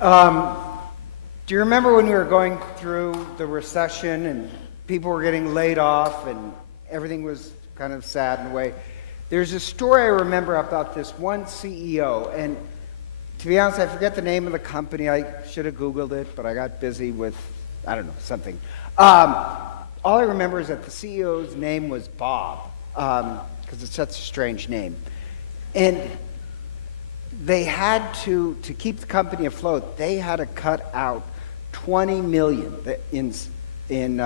Um, do you remember when we were going through the recession and people were getting laid off and everything was kind of sad in a way? There's a story I remember about this one CEO, and to be honest, I forget the name of the company. I should have Googled it, but I got busy with, I don't know, something. All I remember is that the CEO's name was Bob, because it's such a strange name. And they had to keep the company afloat, they had to cut out $20 million in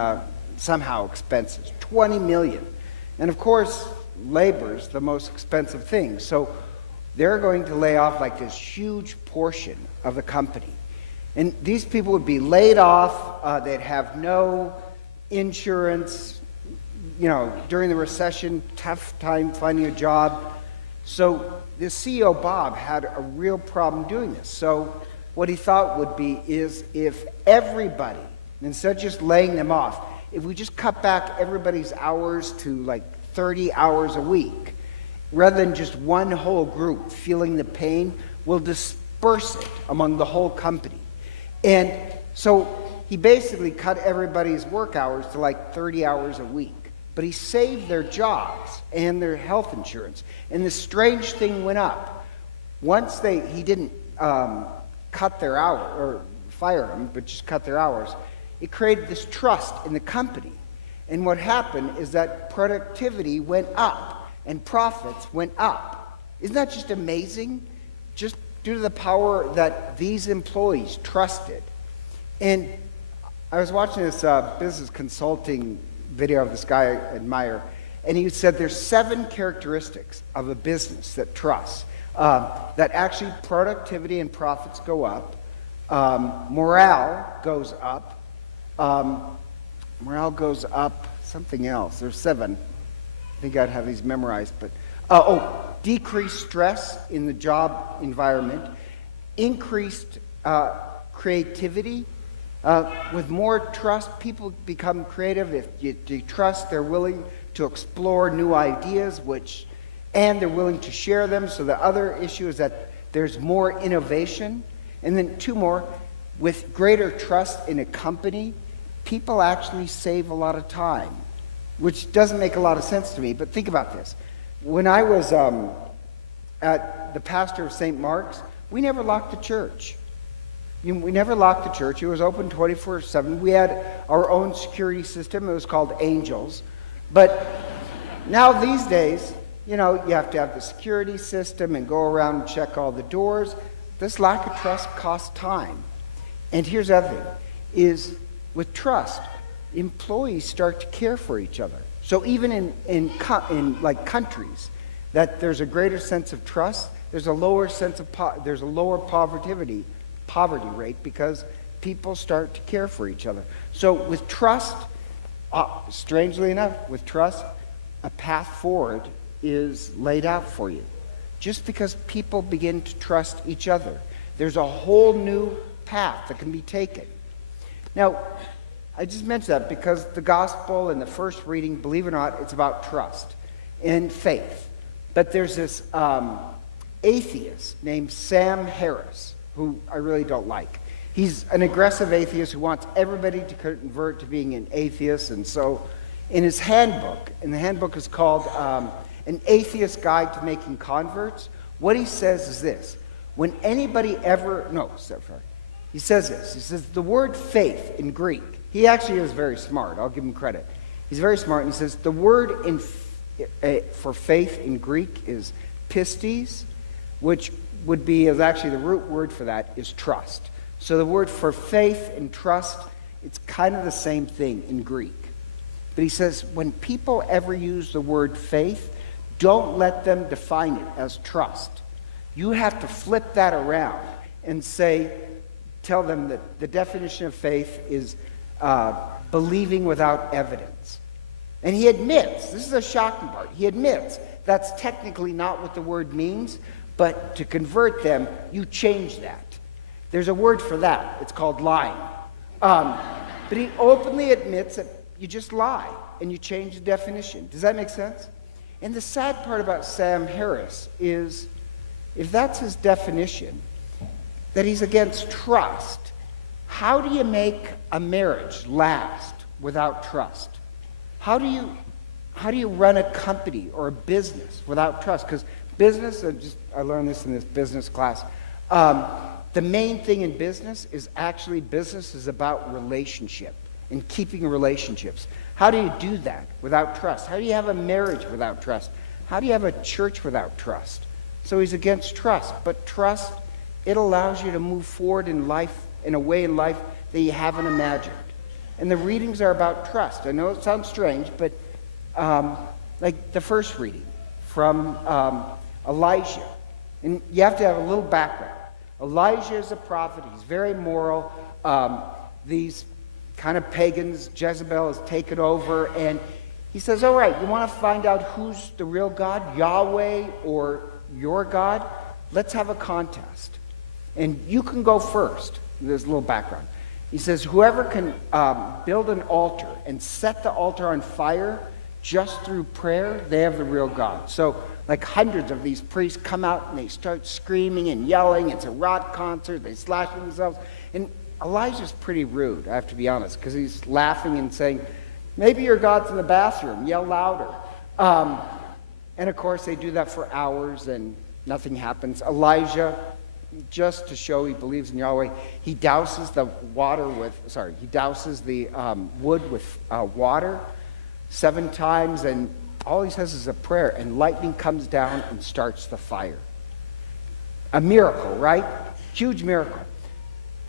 somehow expenses, $20 million. And of course, labor's the most expensive thing. So they're going to lay off like this huge portion of the company. And these people would be laid off, they'd have no insurance, during the recession, tough time finding a job. So the CEO, Bob, had a real problem doing this. So what he thought would be is if everybody, instead of just laying them off, if we just cut back everybody's hours to like 30 hours a week, rather than just one whole group feeling the pain, we'll disperse it among the whole company. And so he basically cut everybody's work hours to like 30 hours a week. But he saved their jobs and their health insurance. And the strange thing went up. Once he didn't cut their hours, or fire them, but just cut their hours, it created this trust in the company. And what happened is that productivity went up and profits went up. Isn't that just amazing? Just due to the power that these employees trusted. And I was watching this business consulting video of this guy I admire, and he said there's 7 characteristics of a business that trusts. That actually productivity and profits go up, morale goes up, something else. There's 7. I think I'd have these memorized, but decreased stress in the job environment, increased creativity. With more trust, people become creative. If you trust, they're willing to explore new ideas, and they're willing to share them. So the other issue is that there's more innovation. And then 2 more, with greater trust in a company, people actually save a lot of time, which doesn't make a lot of sense to me. But think about this. When I was at the pastor of St. Mark's, we never locked the church. We never locked the church. It was open 24/7. We had our own security system. It was called Angels. But now these days, you have to have the security system and go around and check all the doors. This lack of trust costs time. And here's the other thing, is with trust, employees start to care for each other. So even in countries that there's a greater sense of trust, there's a lower poverty rate because people start to care for each other. So with trust, strangely enough, with trust, a path forward is laid out for you. Just because people begin to trust each other, there's a whole new path that can be taken. Now, I just mentioned that because the gospel in the first reading, believe it or not, it's about trust and faith. But there's this atheist named Sam Harris, who I really don't like. He's an aggressive atheist who wants everybody to convert to being an atheist. And so in his handbook, and the handbook is called An Atheist Guide to Making Converts, what he says is this. He says this. He says the word faith in Greek, he actually is very smart. I'll give him credit. He's very smart. And he says the word for faith in Greek is pistis, which is actually the root word for that is trust. So the word for faith and trust, it's kind of the same thing in Greek. But he says when people ever use the word faith, don't let them define it as trust. You have to flip that around and tell them that the definition of faith is believing without evidence. And he admits, this is a shocking part, he admits that's technically not what the word means, but to convert them, you change that. There's a word for that. It's called lying. But he openly admits that you just lie and you change the definition. Does that make sense? And the sad part about Sam Harris is, if that's his definition, that he's against trust. How do you make a marriage last without trust? How do you run a company or a business without trust? Because business, I learned this in this business class, the main thing in business is about relationship and keeping relationships. How do you do that without trust? How do you have a marriage without trust? How do you have a church without trust? So he's against trust. But trust, it allows you to move forward in life, in a way in life that you haven't imagined. And the readings are about trust. I know it sounds strange, but like the first reading from Elijah. And you have to have a little background. Elijah is a prophet. He's very moral. These kind of pagans, Jezebel has taken over, and he says, all right, you want to find out who's the real God, Yahweh or your God? Let's have a contest. And you can go first. There's a little background. He says, whoever can build an altar and set the altar on fire just through prayer, they have the real God. So like hundreds of these priests come out and they start screaming and yelling. It's a rock concert. They slash themselves. And Elijah's pretty rude, I have to be honest, because he's laughing and saying, maybe your God's in the bathroom. Yell louder. And of course, they do that for hours and nothing happens. Elijah, just to show he believes in Yahweh, he douses the wood with water 7 times, and all he says is a prayer, and lightning comes down and starts the fire. A miracle, right? Huge miracle.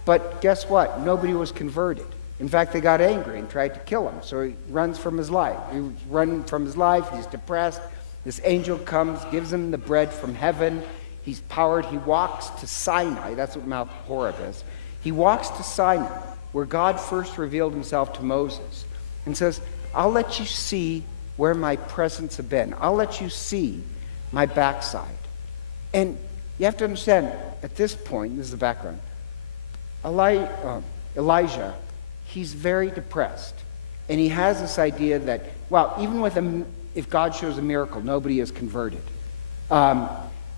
But guess what? Nobody was converted. In fact, they got angry and tried to kill him. So he runs from his life. He was running from his life. He's depressed. This angel comes, gives him the bread from heaven. He's powered. He walks to Sinai. That's what Mount Horeb is. He walks to Sinai, where God first revealed himself to Moses and says, I'll let you see where my presence has been. I'll let you see my backside. And you have to understand, at this point, this is the background, Elijah, he's very depressed. And he has this idea that, well, even if God shows a miracle, nobody is converted.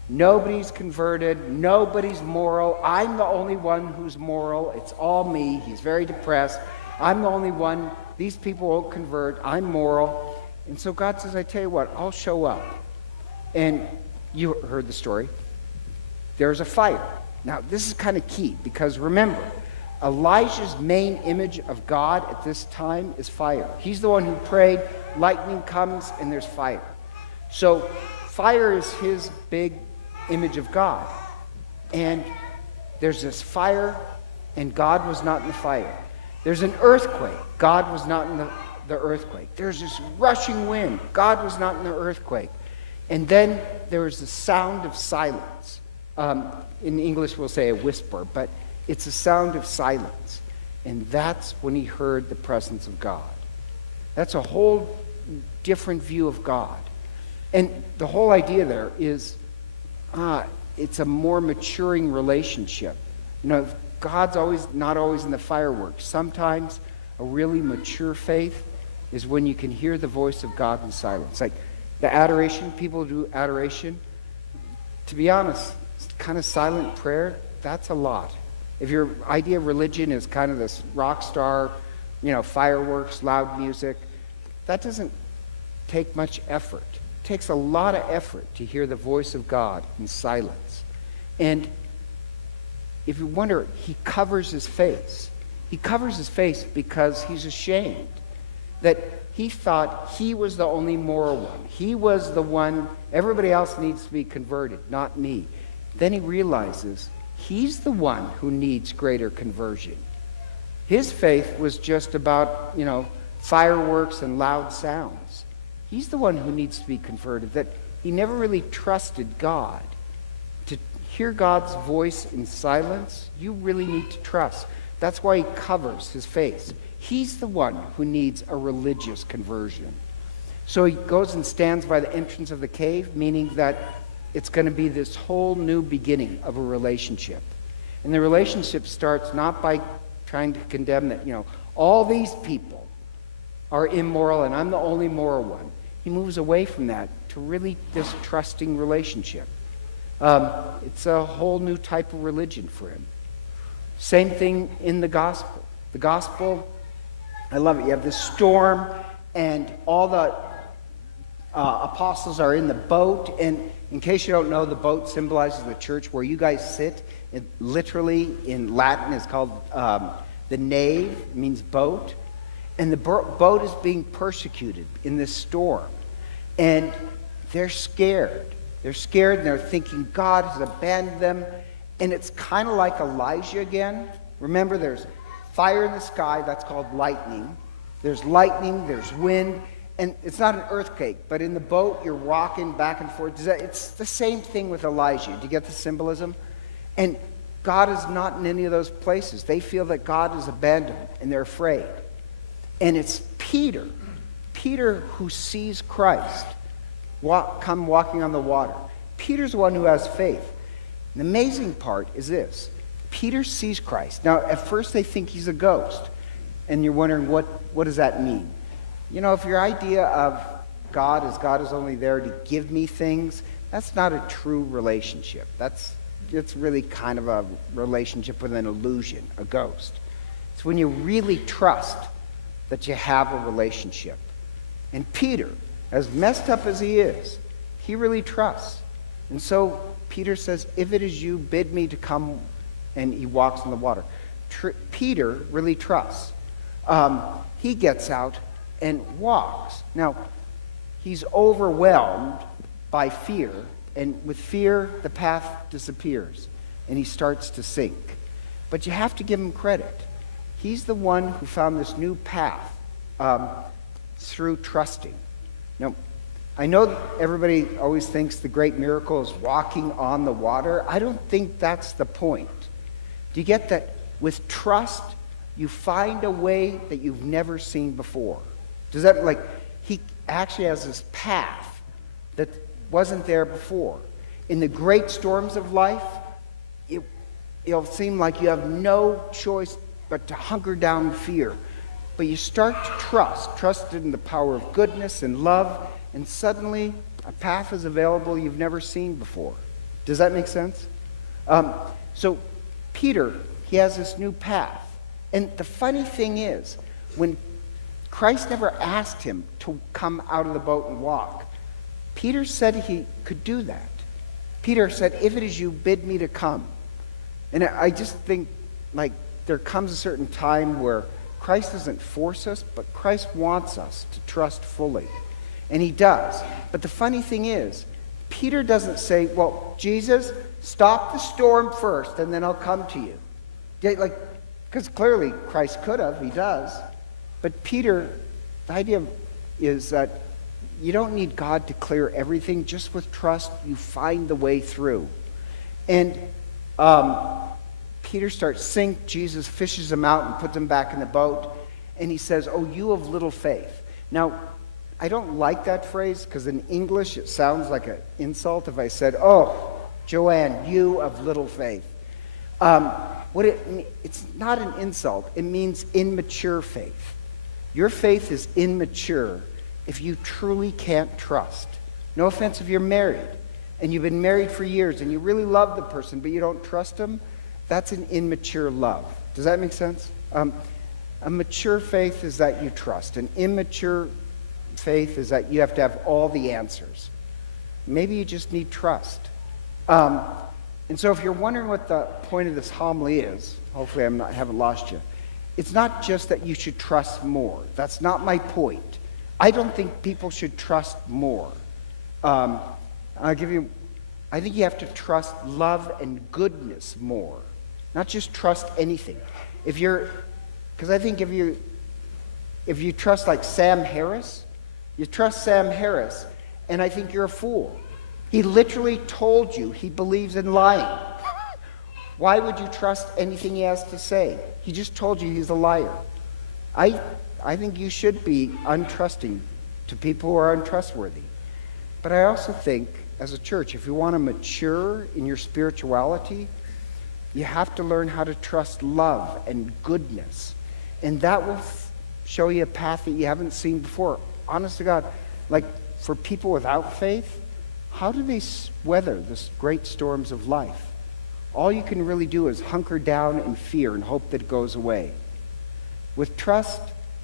Nobody's converted. Nobody's moral. I'm the only one who's moral. It's all me. He's very depressed. I'm the only one. These people won't convert. I'm moral. And so God says, I tell you what, I'll show up. And you heard the story. There's a fire. Now, this is kind of key, because remember, Elijah's main image of God at this time is fire. He's the one who prayed, lightning comes, and there's fire. So fire is his big image of God. And there's this fire, and God was not in the fire. There's an earthquake. God was not in the earthquake. There's this rushing wind. God was not in the earthquake. And then there was the sound of silence. In English we'll say a whisper, but it's a sound of silence. And that's when he heard the presence of God. That's a whole different view of God. And the whole idea there is it's a more maturing relationship. You know, God's not always in the fireworks. Sometimes a really mature faith is when you can hear the voice of God in silence. Like the adoration, people do adoration. To be honest, kind of silent prayer, that's a lot. If your idea of religion is kind of this rock star, fireworks, loud music, that doesn't take much effort. It takes a lot of effort to hear the voice of God in silence. And if you wonder, he covers his face. He covers his face because he's ashamed that he thought he was the only moral one. He was the one, everybody else needs to be converted, not me. Then he realizes he's the one who needs greater conversion. His faith was just about, fireworks and loud sounds. He's the one who needs to be converted, that he never really trusted God. To hear God's voice in silence, you really need to trust. That's why he covers his face. He's the one who needs a religious conversion. So he goes and stands by the entrance of the cave, meaning that it's going to be this whole new beginning of a relationship. And the relationship starts not by trying to condemn that, all these people are immoral and I'm the only moral one. He moves away from that to really this trusting relationship. It's a whole new type of religion for him. Same thing in the gospel. The gospel, I love it. You have this storm, and all the apostles are in the boat. And in case you don't know, the boat symbolizes the church where you guys sit. It literally, in Latin, is called the nave. It means boat. And the boat is being persecuted in this storm. And they're scared. They're scared, and they're thinking God has abandoned them. And it's kind of like Elijah again. Remember, there's fire in the sky. That's called lightning. There's lightning. There's wind. And it's not an earthquake, but in the boat, you're rocking back and forth. It's the same thing with Elijah. Do you get the symbolism? And God is not in any of those places. They feel that God is abandoned, and they're afraid. And it's Peter who sees Christ come walking on the water. Peter's the one who has faith. The amazing part is this. Peter sees Christ. Now, at first they think he's a ghost. And you're wondering, what does that mean? You know, if your idea of God is only there to give me things, that's not a true relationship. It's really kind of a relationship with an illusion, a ghost. It's when you really trust that you have a relationship. And Peter, as messed up as he is, he really trusts. And so Peter says, if it is you, bid me to come, and he walks on the water. Peter really trusts. He gets out and walks. Now, he's overwhelmed by fear, and with fear, the path disappears, and he starts to sink. But you have to give him credit. He's the one who found this new path through trusting. Now, I know that everybody always thinks the great miracle is walking on the water. I don't think that's the point. Do you get that? With trust, you find a way that you've never seen before. Does that, like, he actually has this path that wasn't there before. In the great storms of life, it'll seem like you have no choice but to hunker down in fear. But you start to trust in the power of goodness and love, and suddenly a path is available you've never seen before. Does that make sense? So Peter, he has this new path. And the funny thing is, when Christ never asked him to come out of the boat and walk, Peter said he could do that. Peter said, if it is you, bid me to come. And I just think, like, there comes a certain time where Christ doesn't force us, but Christ wants us to trust fully. And he does. But the funny thing is, Peter doesn't say, well, Jesus, stop the storm first, and then I'll come to you. Like, because clearly Christ could have, he does. But Peter, the idea is that you don't need God to clear everything. Just with trust, you find the way through. And Peter starts sink. Jesus fishes him out and puts him back in the boat. And he says, oh, you of little faith. Now, I don't like that phrase because in English it sounds like an insult if I said, oh, Joanne, you of little faith. It's not an insult. It means immature faith. Your faith is immature if you truly can't trust. No offense if you're married and you've been married for years and you really love the person but you don't trust them. That's an immature love. Does that make sense? A mature faith is that you trust. An immature faith is that you have to have all the answers. Maybe you just need trust. And so if you're wondering what the point of this homily is, hopefully I haven't lost you. It's not just that you should trust more. That's not my point. I don't think people should trust more. I think you have to trust love and goodness more. Not just trust anything. Because I think if you trust like Sam Harris, you trust Sam Harris, and I think you're a fool. He literally told you he believes in lying. Why would you trust anything he has to say? He just told you he's a liar. I think you should be untrusting to people who are untrustworthy. But I also think, as a church, if you want to mature in your spirituality, you have to learn how to trust love and goodness. And that will show you a path that you haven't seen before. Honest to God, like for people without faith, how do they weather the great storms of life? all you can really do is hunker down in fear and hope that it goes away. With trust,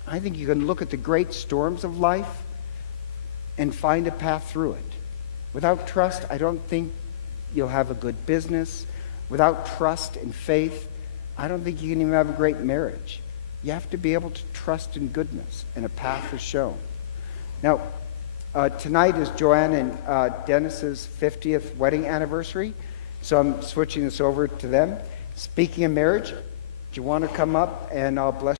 I think you can look at the great storms of life and find a path through it. Without trust, I don't think you'll have a good business. Without trust and faith, I don't think you can even have a great marriage. You have to be able to trust in goodness, and a path is shown. Now, tonight is Joanne and Dennis's 50th wedding anniversary, so I'm switching this over to them. Speaking of marriage, do you want to come up and I'll bless